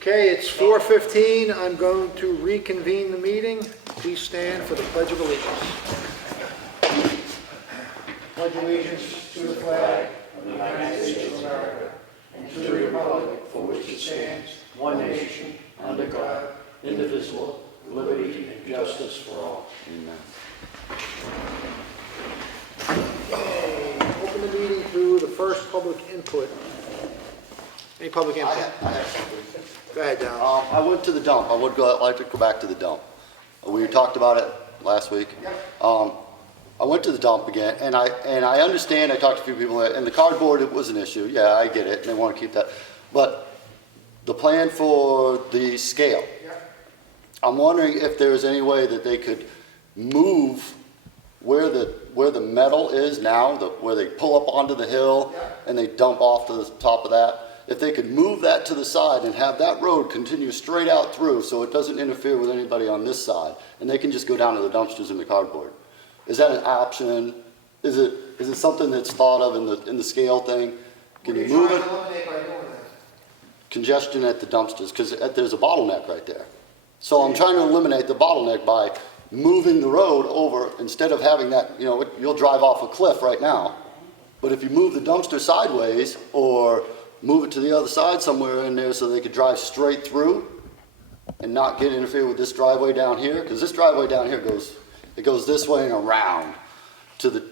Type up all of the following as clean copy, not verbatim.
Okay, it's 4:15. I'm going to reconvene the meeting. Please stand for the Pledge of Allegiance. Pledge allegiance to the flag of the United States of America and to the republic for which it stands, one nation, under God, indivisible, with liberty and justice for all. Amen. Open the meeting to the first public input. Any public input? I have something. Go ahead, Don. I went to the dump. I would like to go back to the dump. We talked about it last week. I went to the dump again, and I understand. I talked to a few people, and the cardboard, it was an issue. Yeah, I get it, and they want to keep that. But the plan for the scale, I'm wondering if there's any way that they could move where the metal is now, where they pull up onto the hill and they dump off to the top of that. If they could move that to the side and have that road continue straight out through so it doesn't interfere with anybody on this side, and they can just go down to the dumpsters and the cardboard. Is that an option? Is it something that's thought of in the scale thing? Can you move it? Congestion at the dumpsters, because there's a bottleneck right there. So I'm trying to eliminate the bottleneck by moving the road over, instead of having that, you'll drive off a cliff right now. But if you move the dumpster sideways, or move it to the other side somewhere in there so they could drive straight through and not get interfered with this driveway down here, because this driveway down here goes this way and around to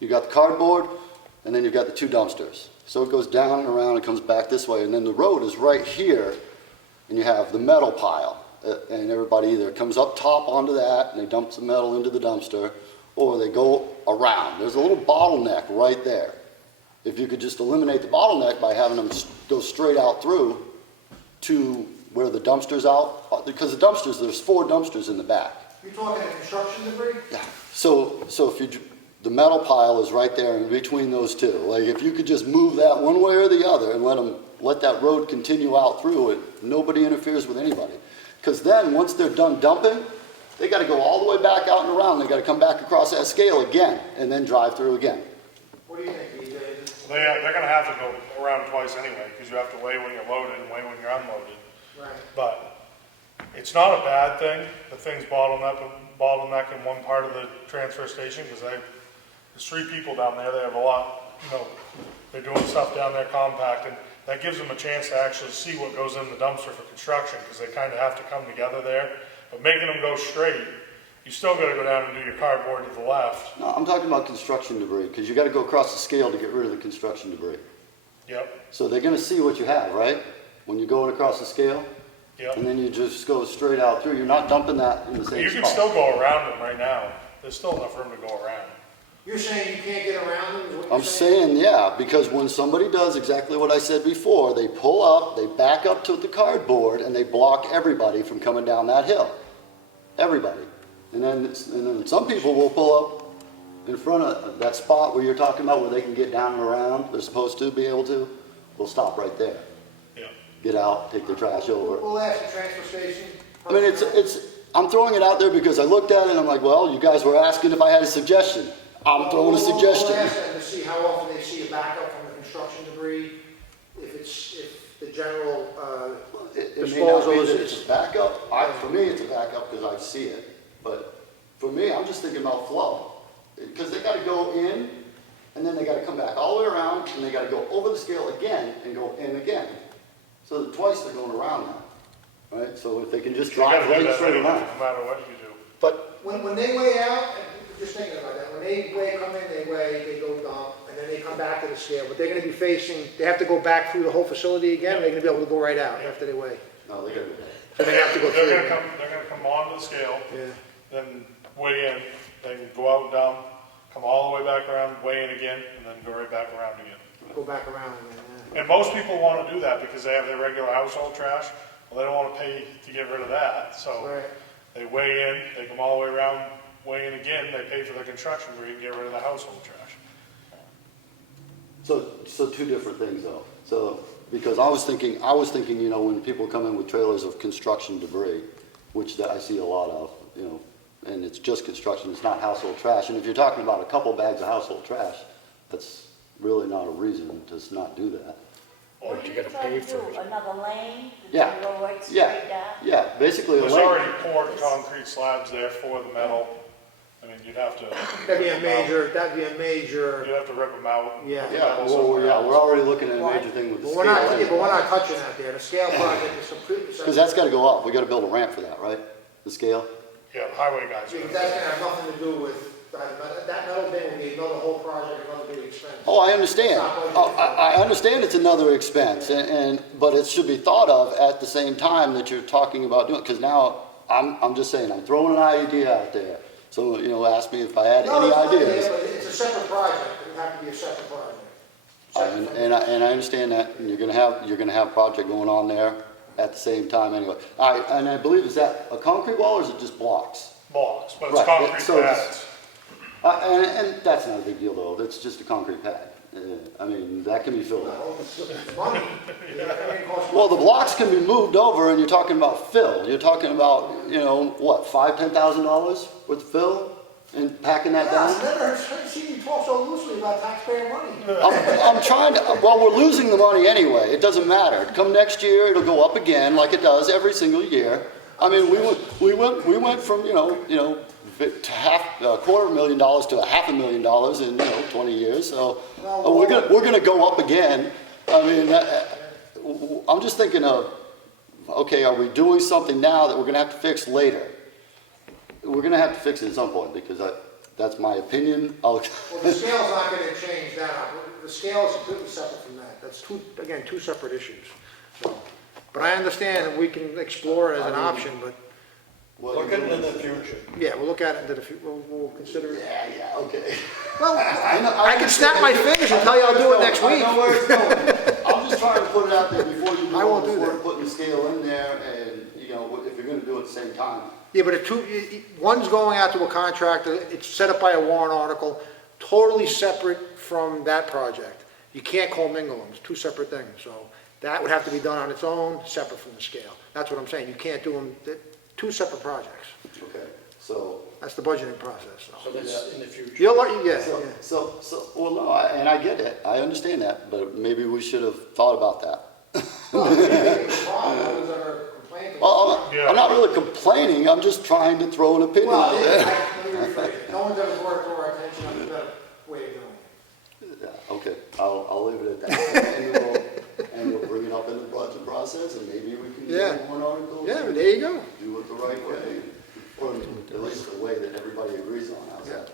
you got the cardboard, and then you've got the two dumpsters. So it goes down and around and comes back this way, and then the road is right here, and you have the metal pile, and everybody either comes up top onto that and they dump the metal into the dumpster, or they go around. There's a little bottleneck right there. If you could just eliminate the bottleneck by having them go straight out through to where the dumpster's out, because the dumpsters, there's 4 dumpsters in the back. You're talking construction debris? Yeah. So if the metal pile is right there in between those two. Like if you could just move that one way or the other and let that road continue out through it, nobody interferes with anybody. Because then once they're done dumping, they got to go all the way back out and around. They got to come back across that scale again and then drive through again. What do you think, DJ? They're going to have to go around twice anyway, because you have to weigh when you're loaded and weigh when you're unloaded. Right. But it's not a bad thing that things bottleneck in one part of the transfer station, because there's 3 people down there. They have a lot, they're doing stuff down there compacting. That gives them a chance to actually see what goes in the dumpster for construction, because they kind of have to come together there. But making them go straight, you still got to go down and do your cardboard to the left. No, I'm talking about construction debris, because you got to go across the scale to get rid of the construction debris. Yep. So they're going to see what you have, right? When you're going across the scale? Yep. And then you just go straight out through. You're not dumping that in the same You spot. can still go around them right now. There's still enough room to go around. You're saying you can't get around them? Is what you're I'm saying, yeah, because when somebody does exactly what I said before, they pull up, they back up to the cardboard, and they block everybody from coming down that hill. Everybody. And then some people will pull up in front of that spot where you're talking about, where they can get down and around. They're supposed to be able to. We'll stop right there. Yeah. Get out, take their trash over. We'll ask the transfer station. I mean, I'm throwing it out there because I looked at it and I'm like, well, you guys were asking if I had a suggestion. I'm throwing a suggestion. We'll ask them to see how often they see a backup from the construction debris. If the general It may not disposal be is that it's a backup. For me, it's a backup because I see it. But for me, I'm just thinking about flow. Because they got to go in, and then they got to come back all the way around, and they got to go over the scale again and go in again. So twice they're going around now, right? So if they can just drive right straight around. No matter what you do. But when they weigh out, just thinking about that, when they come in, they go dump, and then they come back to the scale. But they're going to be they have to go back through the whole facility again, or they're going to be able to go right out after they weigh? no, they got to go back. So they have to go through. They're going to come onto the scale, Yeah. then weigh in, then go out and down, come all the way back around, weigh in again, and then go right back around again. Go back around again, yeah. And most people want to do that because they have their regular household trash. Well, they don't want to pay to get rid of that, so Right. they weigh in, they come all the way around, weigh in again, they pay for their construction debris and get rid of the household trash. So 2 different things though. So, because I was thinking, when people come in with trailers of construction debris, which I see a lot of, and it's just construction, it's not household trash. And if you're talking about a couple bags of household trash, that's really not a reason to not do that. Or What you are you gotta trying pay to for do? it. Another lane? Yeah. That's gonna go right Yeah. straight down? Yeah, basically a There's lane. already poured concrete slabs there for the metal. I mean, you'd have to. That'd be a rip 'em out. major, that'd be a major, You'd have to rip them out. Yeah. put the Yeah, metal well, somewhere yeah, else. we're already looking at a major thing with the but scale. we're not, anyway. but we're not touching that there. The scale project is completely separate. Because that's gotta go up, we gotta build a ramp for that, right? The scale? Yeah, the highway guys. Because that's gonna have nothing to do with, that metal bin will be another whole project, another big expense. Oh, I understand. Oh, I understand it's another expense, but it should be thought of at the same time that you're talking about doing, because now, I'm just saying, I'm throwing an idea out there. So, ask me if I had No, any it's not there, ideas. but it's a separate project. It would have to be a separate project. Separate from- And I understand that, and you're gonna have project going on there at the same time anyway. All right, and I believe, is that a concrete wall or is it just blocks? Blocks, but it's Right, concrete so it's- pads. And that's not a big deal though, that's just a concrete pad. I mean, that can be filled out. No, it's money. Everything costs Well, the money. blocks can be moved over and you're talking about fill. You're talking about, what, $5,000-$10,000 worth of fill and packing that Yeah, I've down? never seen you talk so loosely about taxpayer money. I'm trying to, well, we're losing the money anyway. It doesn't matter. Come next year, it'll go up again like it does every single year. I mean, we went from, to $250,000 to $500,000 in, 20 years. So we're gonna go up again. I mean, I'm just thinking of, okay, are we doing something now that we're gonna have to fix later? We're gonna have to fix it at some point because that's my opinion. Well, the scale's not gonna change that. The scale is completely separate from that. That's two separate issues. So, but I understand that we can explore it as an option, but, Looking in the future. yeah, we'll look at it into the future. We'll consider it. Yeah, okay. Well, I can snap my fingers and tell you I'll do it next I week. know where it's going. I'm just trying to put it out there before you do I won't it, do before that. putting the scale in there and, if you're gonna do it at the same time. Yeah, but one's going out to a contractor, it's set up by a warrant article, totally separate from that project. You can't commingle them, it's two separate things, so that would have to be done on its own, separate from the scale. That's what I'm saying, you can't do them, two separate projects. Okay, so, That's the budgeting process, So so. that's in the future. well, no, and I get it, I understand that, but maybe we should have thought about that. Well, Yeah. I'm not really complaining, I'm just trying to throw an opinion Well, out there. let me rephrase it. No one's ever brought it to our attention on a better way of doing it. Yeah, okay, I'll leave it at that. And we'll bring it up in the budget process, and maybe we can Yeah. do one article. Yeah, there you go. Do it the right way, or at least the way that everybody agrees on, how's that?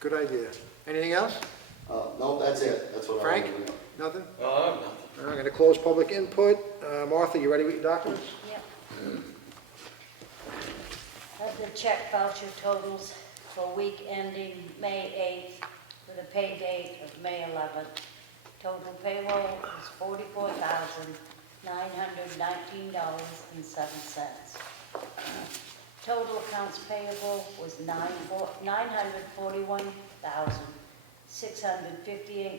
Good idea. Anything else? No, that's it, that's what I Frank? wanted to know. Nothing? Nothing. All right, I'm gonna close public input. Martha, you ready with your documents? Yep. Have the check voucher totals for week ending May 8th with a pay date of May 11th. Total payroll is $44,919.07. Total accounts payable was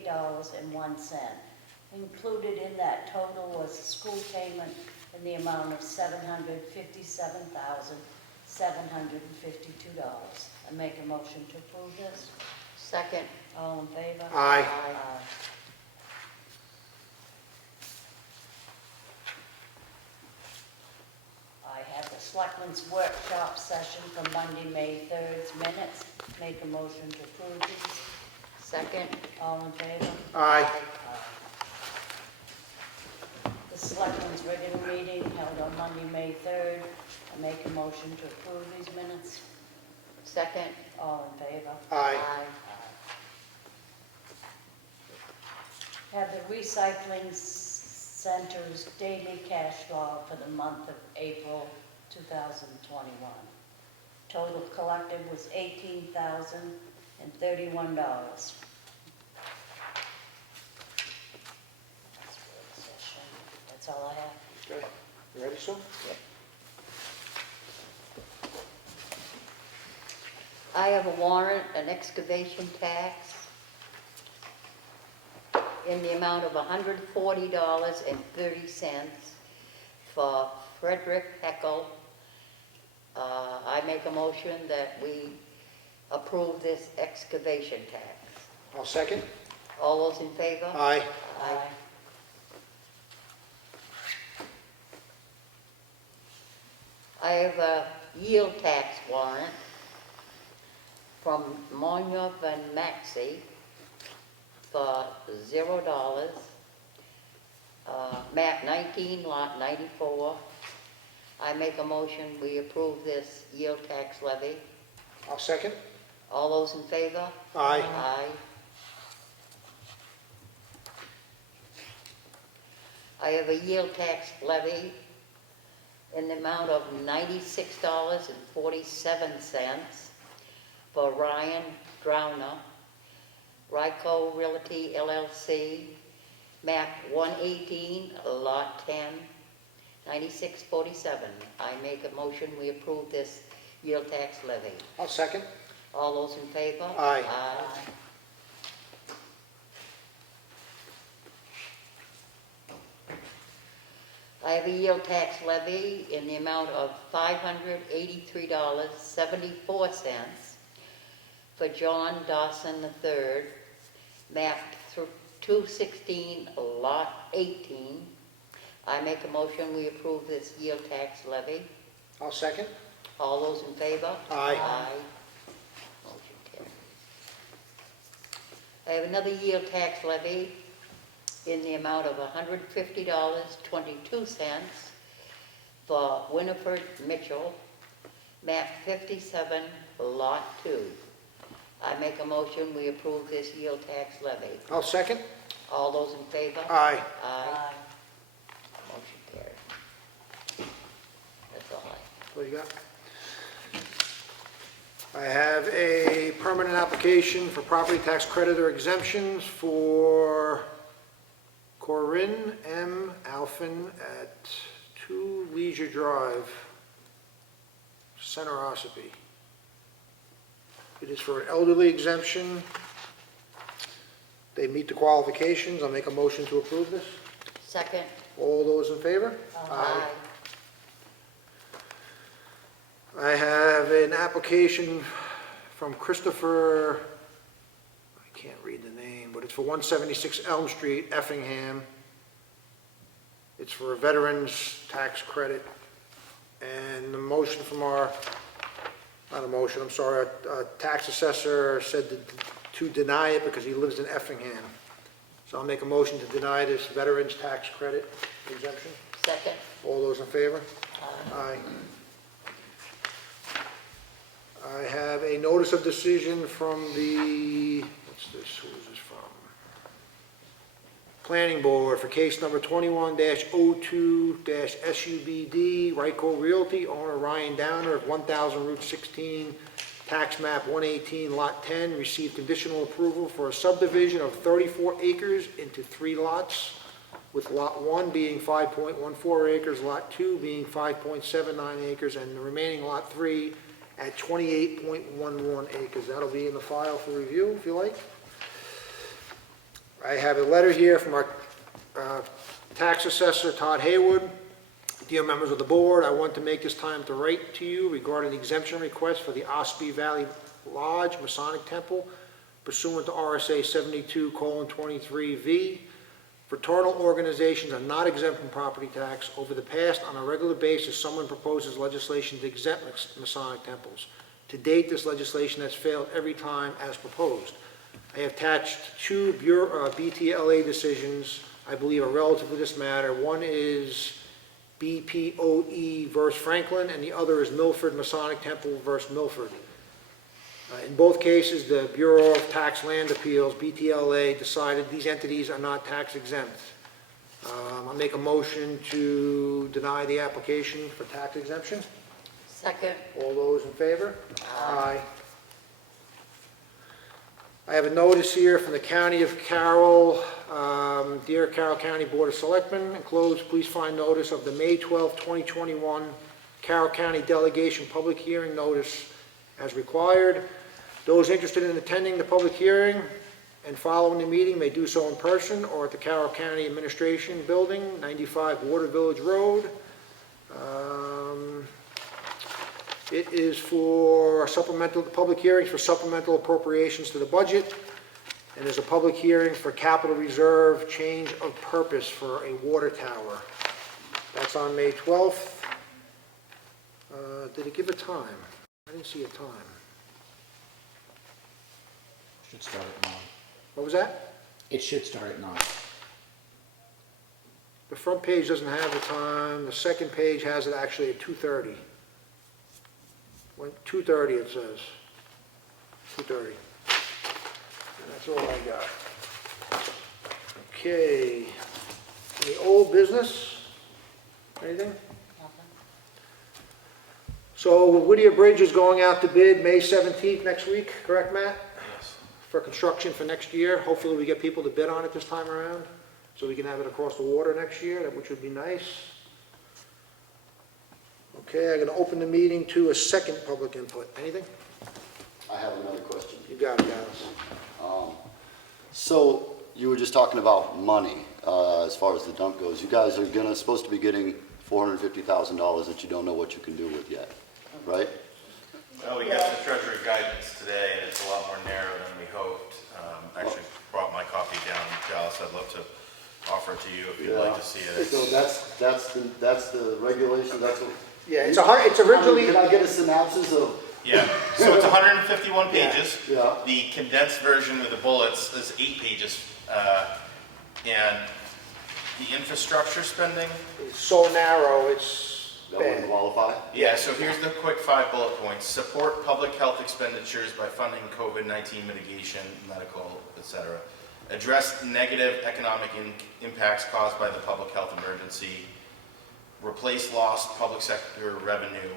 $941,658.01. Included in that total was a school payment in the amount of $757,752. I make a motion to approve this. Second. All in favor? Aye. I have the Selectmen's workshop session for Monday, May 3rd's minutes. Make a motion to approve these. Second. All in favor? Aye. The Selectmen's regular meeting held on Monday, May 3rd. I make a motion to approve these minutes. Second. All in favor? Aye. Have the recycling center's daily cash log for the month of April 2021. Total collected was $18,031. That's all I have. Okay. You ready, Sue? I have a warrant, an excavation tax in the amount of $140.30 for Frederick Heckel. I make a motion that we approve this excavation tax. I'll second. All those in favor? Aye. Aye. I have a yield tax warrant from Monya Van Maxey for $0. Map 19, lot 94. I make a motion, we approve this yield tax levy. I'll second. All those in favor? Aye. Aye. I have a yield tax levy in the amount of $96.47 for Ryan Drowner, Ryco Realty LLC, map 118, lot 10, 9647. I make a motion, we approve this yield tax levy. I'll second. All those in favor? Aye. Aye. I have a yield tax levy in the amount of $583.74 for John Dawson III, map 216, lot 18. I make a motion, we approve this yield tax levy. I'll second. All those in favor? Aye. Aye. Motion carries. I have another yield tax levy in the amount of $150.22 for Winifred Mitchell, map 57, lot 2. I make a motion, we approve this yield tax levy. I'll second. All those in favor? Aye. Aye. Motion carries. That's all I have. What do you got? I have a permanent application for property tax creditor exemptions for Corinne M. Alphin at 2 Leisure Drive, Center Ossipee. It is for an elderly exemption. They meet the qualifications. I'll make a motion to approve this. Second. All those in favor? Aye. I have an application from Christopher, I can't read the name, but it's for 176 Elm Street, Effingham. It's for a veteran's tax credit. And the motion from our, not a motion, I'm sorry, our tax assessor said to deny it because he lives in Effingham. So I'll make a motion to deny this veteran's tax credit exemption. Second. All those in favor? Aye. Aye. I have a notice of decision from the, what's this, who is this from? Planning Board for case number 21-02-SUBD, Ryco Realty, owner Ryan Downer of 1000 Route 16, tax map 118, lot 10, received conditional approval for a subdivision of 34 acres into 3 lots, with lot 1 being 5.14 acres, lot 2 being 5.79 acres, and the remaining lot 3 at 28.11 acres. That'll be in the file for review, if you like. I have a letter here from our tax assessor, Todd Haywood. Dear members of the board, I want to make this time to write to you regarding the exemption request for the Ossipee Valley Lodge Masonic Temple pursuant to RSA 72:23V. Fraternal organizations are not exempt from property tax. Over the past, on a regular basis, someone proposes legislation to exempt Masonic temples. To date, this legislation has failed every time as proposed. I have attached 2 BTLA decisions I believe are relative to this matter. One is BPOE versus Franklin, and the other is Milford Masonic Temple versus Milford. In both cases, the Bureau of Tax Land Appeals, BTLA, decided these entities are not tax exempt. I'll make a motion to deny the application for tax exemption. Second. All those in favor? Aye. I have a notice here from the County of Carroll, Dear Carroll County Board of Selectmen, enclosed, please find notice of the May 12, 2021 Carroll County Delegation Public Hearing Notice as required. Those interested in attending the public hearing and following the meeting may do so in person or at the Carroll County Administration Building, 95 Water Village Road. It is for supplemental, the public hearings for supplemental appropriations to the budget, and there's a public hearing for capital reserve change of purpose for a water tower. That's on May 12th. Did it give a time? I didn't see a time. Should start at 9. What was that? It should start at 9. The front page doesn't have the time, the second page has it actually at 2:30. 2:30 it says. 2:30. That's all I got. Okay. Any old business? Anything? Nothing. So Whittier Bridge is going out to bid May 17th next week, correct, Matt? Yes. For construction for next year. Hopefully we get people to bid on it this time around, so we can have it across the water next year, which would be nice. Okay, I'm gonna open the meeting to a second public input. Anything? I have another question. You got it, Alice. So you were just talking about money, as far as the dump goes. You guys are supposed to be getting $450,000 that you don't know what you can do with yet, right? Well, we got the Treasury guidance today, and it's a lot more narrow than we hoped. Actually brought my copy down, Dallas. I'd love to offer it to you if you'd like to see it. So that's the regulation, that's what. Yeah, it's originally. Can I get a synopsis of? Yeah, so it's 151 pages. Yeah. The condensed version with the bullets is 8 pages. And the infrastructure spending, It's so narrow, it's That wouldn't bad. qualify? yeah, so here's the quick 5 bullet points. Support public health expenditures by funding COVID-19 mitigation, medical, etc. Address negative economic impacts caused by the public health emergency. Replace lost public sector revenue,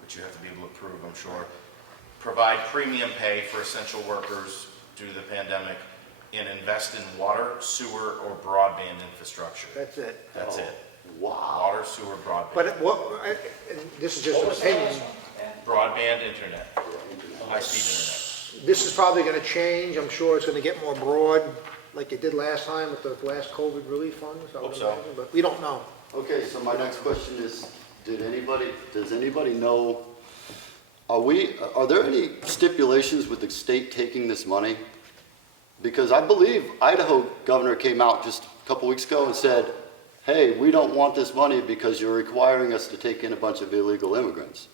which you have to be able to prove, I'm sure. Provide premium pay for essential workers due to the pandemic, and invest in water, sewer, or broadband infrastructure. That's it. That's it. Wow. Water, sewer, broadband. But and this is just an opinion. Broadband internet, high-speed internet. This is probably gonna change. I'm sure it's gonna get more broad, like it did last time with the last COVID relief funds. I would Hope so. imagine, but we don't know. Okay, so my next question is, does anybody know, are there any stipulations with the state taking this money? Because I believe Idaho governor came out just a couple weeks ago and said, hey, we don't want this money because you're requiring us to take in a bunch of illegal immigrants.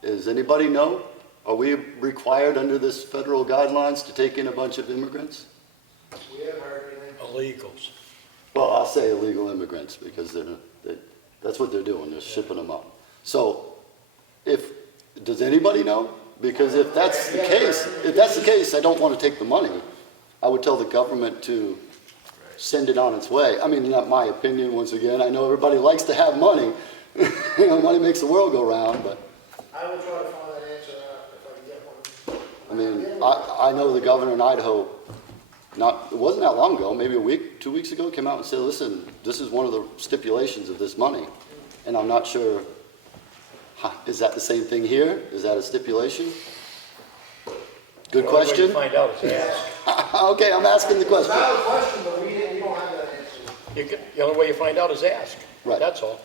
Does anybody know? Are we required under this federal guidelines to take in a bunch of immigrants? We haven't heard anything. Illegals. Well, I'll say illegal immigrants because that's what they're doing, they're shipping them up. So does anybody know? Because if that's the case, I don't want to take the money. I would tell the government to send it on its way. I mean, not my opinion, once again. I know everybody likes to have money. You know, money makes the world go round, but. I will try to find that answer out if I can get one. I mean, I know the governor in Idaho, it wasn't that long ago, maybe a week, 2 weeks ago, came out and said, listen, this is one of the stipulations of this money. And I'm not sure, is that the same thing here? Is that a stipulation? Good question. The only way to find out is ask. Okay, I'm asking the question. Valid question, but we don't have that answer. The only way you find out is ask. Right. That's all.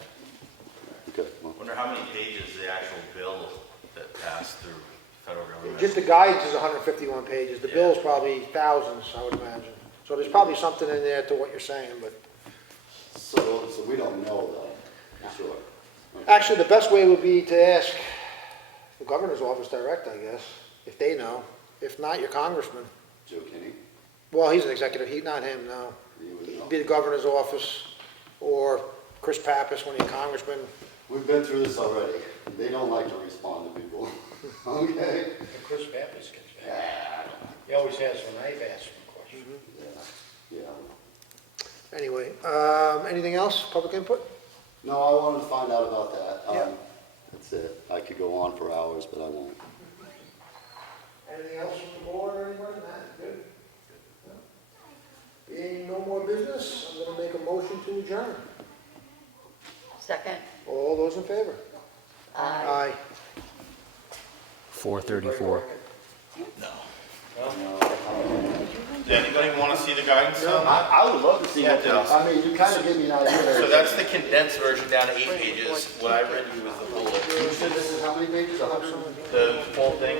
Okay, well, Wonder how many pages the actual bill that passed through federal government. Just the guidance is 151 pages. The bill's probably thousands, I would imagine. So there's probably something in there to what you're saying, but. so we don't know though, for sure. Actually, the best way would be to ask the governor's office direct, I guess, if they know. If not, your congressman. Joe Kinney, Well, he's an executive, not him, no. you would know. It'd be the governor's office, or Chris Pappas, one of your congressmen. We've been through this already. They don't like to respond to people. Okay? And Chris Pappas gets back. He always has when I've asked him a question. Yeah. Anyway, anything else, public input? No, I wanted to find out about that. Yeah. That's it. I could go on for hours, but I won't. Anything else from the board or anybody? Matt, good? Being no more business, I'm gonna make a motion to adjourn. Second? All those in favor? Aye. 4:34. Does anybody want to see the guidance? I would love to see Yeah, what Dallas. I mean, you kind of give me an idea. So that's the condensed version down to 8 pages. What I read you was the bullet. You said this is how many pages? 100? The full thing.